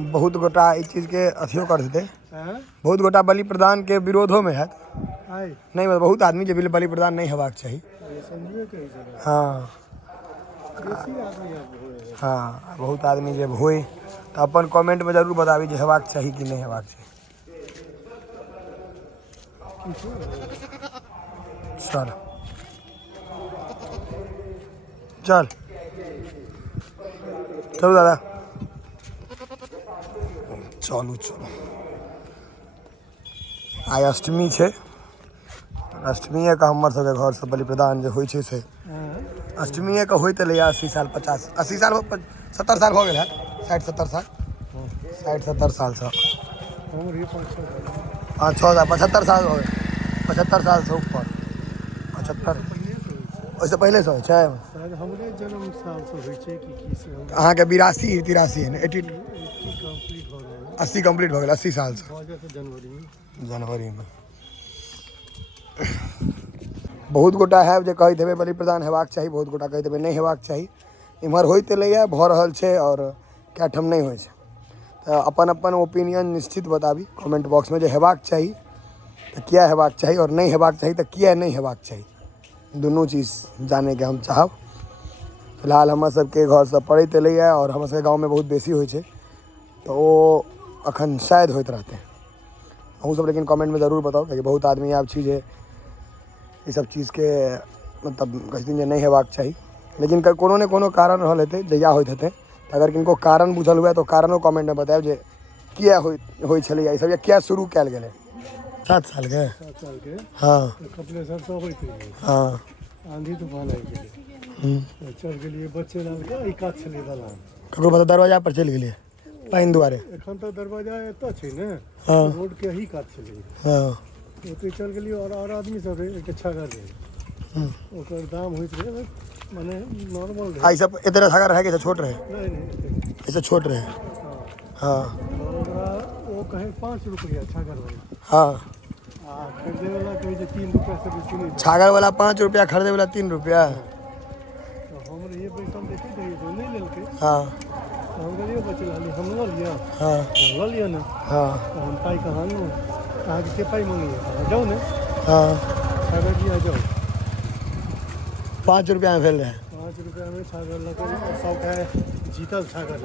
बहुत गोटा इस चीज के अथियो कर देते, बहुत गोटा बलि प्रदान के विरोधों में है नहीं, मतलब बहुत आदमी जो बलि प्रदान नहीं हेबाक चाहिए। हाँ हाँ, बहुत आदमी जब होए तो अपन कमेंट में जरूर बताबी जे हेबाक चाहिए कि नहीं हेबाक चाहिए। चल चल चलो दादा, चलू चलो। आइ अष्टमी है, अष्टमी के हमर सबके घर से बलि प्रदान जो होय छै से अष्टमी के होते ले 80 साल 50 80 साल 70 साल हो गए है, 60 70 साल 60 70 साल से 5 6 75 साल हो गए, 75 साल से ऊपर 75 वैसे पहले से है हमरे जन्म साल से होय छै कि से अहाँ के 82 83 है 80 कंप्लीट हो गए 80 साल से जनवरी में। बहुत गोटा है जो कही देवे बलि प्रदान हेबाक चाहिए, बहुत गोटा कही देवे नहीं हेबाक चाहिए। इम्हर होते ले भ रहल छै और क्या ठम नहीं होय छै, तो अपन अपन ओपिनियन निश्चित बताबी कमेंट बॉक्स में जो हेबाक चाहिए तो क्या हेबाक चाहिए और नहीं हेबाक चाहिए तो क्या नहीं हेबाक चाहिए, दोनों चीज़ जाने के हम चाहब। फिलहाल हम सबके घर से पड़ैत एलैए और हम सबके गाँव में बहुत बेसी होय छै, तो वो अखन शायद होते रहते हैं अहूँ सब, लेकिन कमेंट में ज़रूर बताओ कि बहुत आदमी आब छी जे ये सब चीज़ के मतलब कहथिन जे नहीं हेबाक चाहिए, लेकिन कोनो ने कोनो कारण रहल हेतै जहिया होइत हेतै, अगर किनको कारण बुझल हुए तो कारणों कमेंट में बताएब जे किया होय छलैया ई सब, या किया शुरू कयल गेलै। 7 साल के हाँ कपले सब सब होइत हाँ आंधी तूफान आबि गेलै चल गेलिए बच्चे लाल के ई कात छलै दलान, ककरो मतलब दरवाजा पर चलि गेलिए पानि दुआरे। एखन तऽ दरवाजा एतऽ छै ने, हाँ रोड के ही कात छलै, हाँ ओते चल गेलिए और आदमी सब रहे एकटा छागर रहे, ओकर दाम होइत रहे माने नॉर्मल रहे। आई सब इतना छागर रहे कि छोट रहे, नहीं ऐसे छोट रहे। हाँ वो कहे 5 रुपया छागर वाला, हाँ खरीदे वाला कहे 3 रुपया से बेसी नहीं। छागर वाला 5 रुपया, खरीदे वाला 3 रुपया। तो हम ये बैठल देखे थे जो नहीं लेलके, हाँ तो हम गलियो बचल हाली हम ल लिया, हाँ ल लिया ना, हाँ तो हम पाई कहानी कहा कि पाई मांगी जाओ ना, हाँ छागर जी आ जाओ 5 रुपया में फैल रहे। 5 रुपया में छागर लगे, सब का जीतल छागर।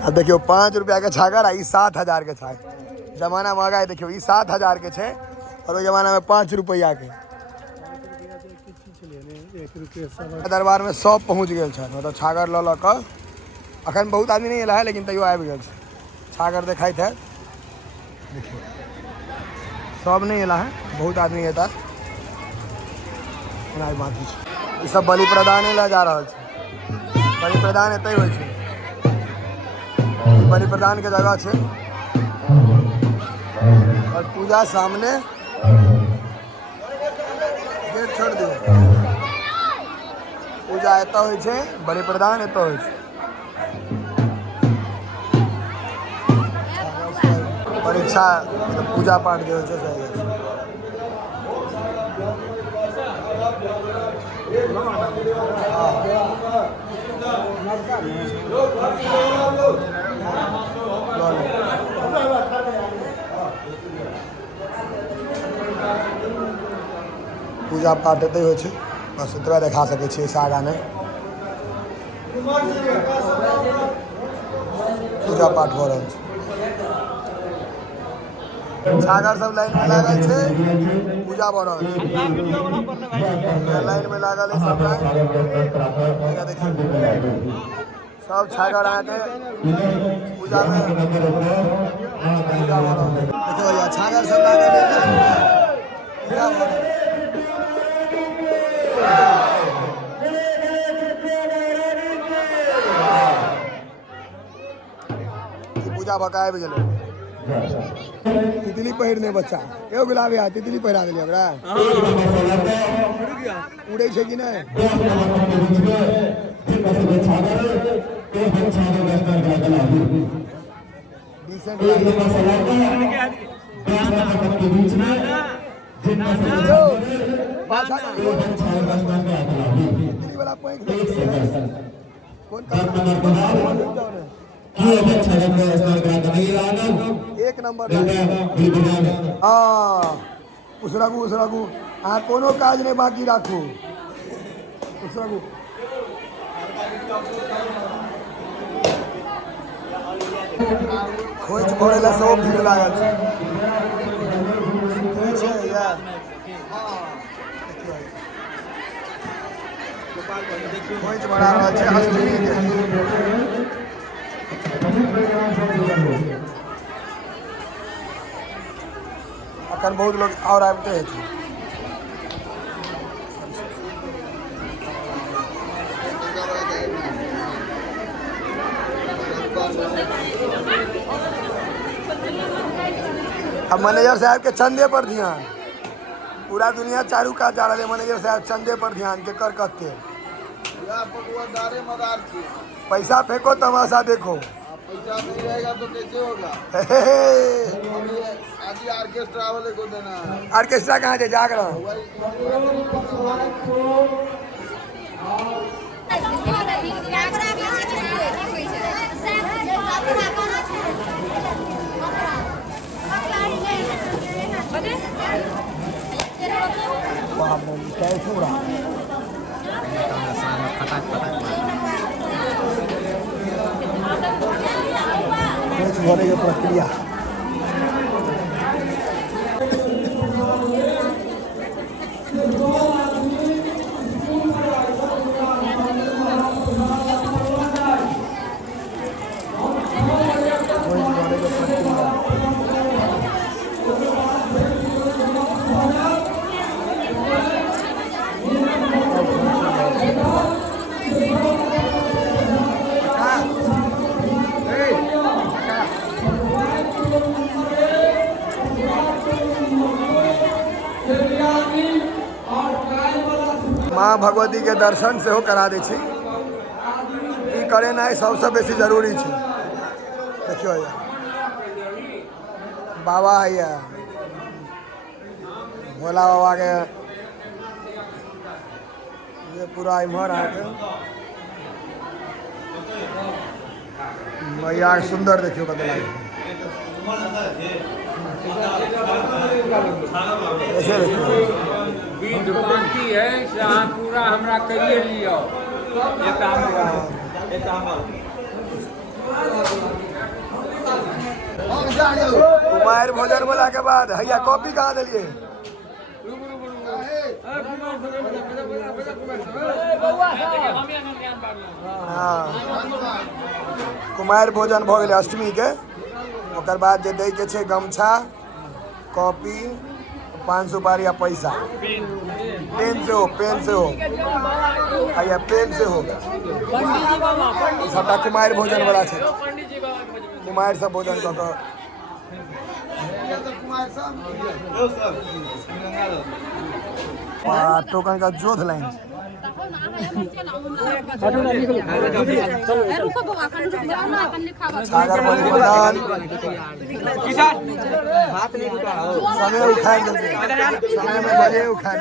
अब देखियो 5 रुपया के छागर आई 7000 के छागर, जमाना महंगाई देखियो ई 7000 के छे और वो जमाना में 5 रुपया के। 1 रुपया दरबार में सब पहुँच गए छे, मतलब छागर ल ल के अखन बहुत आदमी नहीं एला है, लेकिन तैयो आबि गेल छे छागर देखाइत है। देखियो सब नहीं एला है, बहुत आदमी एता बाकी छे। ई सब बलि प्रदाने ला जा रहा छे, बलि प्रदान एते होय छे, बलि प्रदान के जगह छे और पूजा सामने। गेट छोड़ दियो, पूजा एत होय छे, बलि प्रदान एत होय छे। परीक्षा पूजा पाठ जो होय छे पूजा पाठ एते होय छे, बस एतबा देखा सकै छियै। से आगाँ नहीं पूजा पाठ हो रहल छे, छागर सब लाइन में लागल छे, पूजा भ रहल छे, लाइन में लागल है सब। देखिए सब छागर आके पूजा में पूजा भ रहल छे। देखियो या छागर सब लागल है पूजा भ रहल छे। पूजा भका आबि गेलै। तितली पहिरने बच्चा एगो गुलाबी आ तितली पहिरा देलियै ओकरा, उड़ै छै कि नहीं। तितली वाला पैंख कौन नंबर हाँ उसरागू अहाँ कोनो काज नहीं बाकी राखू उसरागू खोज भरे सब भीड़ लागल छै खोज बना रहल छै अष्टमी के अखन बहुत लोग और आबते हैं अब मैनेजर साहब के चंदे पर ध्यान पूरा दुनिया चारू का जा रहा है मैनेजर साहब चंदे पर ध्यान के कर कत्ते पैसा फेंको तमाशा देखो पैसा नहीं रहेगा तो कैसे होगा आज ही ऑर्केस्ट्रा वाले को देना है ऑर्केस्ट्रा कहाँ से जागरण भरने की प्रक्रिया माँ भगवती के दर्शन से हो करा दै छी ई करेनाइ सबसे बेसी जरूरी छै देखियो बाबा है भोला बाबा के ये पूरा इम्हर आके मैया सुंदर देखियो कत लागे ऐसे देखियो बीज बाकी है से अहाँ पूरा हमरा करिए लियो कुमार भोजन वाला के बाद हैया कॉपी कहाँ दिलिए हाँ कुमार भोजन भऽ गेलै अष्टमी के ओकर बाद जे दै के छै गमछा कॉपी पान सुपारी आ पैसा पेन से हो पेन से हो सबटा कुमार भोजन वाला छै कुमार सब भोजन कऽ कऽ टोकन का जोध लाइन सागर प्रधान समय उखाड़ देंगे समय में बजे उखाड़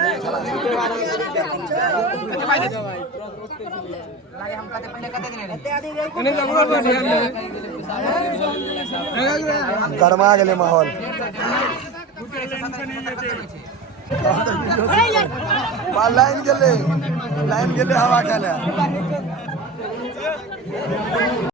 गरमा गेले माहौल लाइन गेले हवा खाले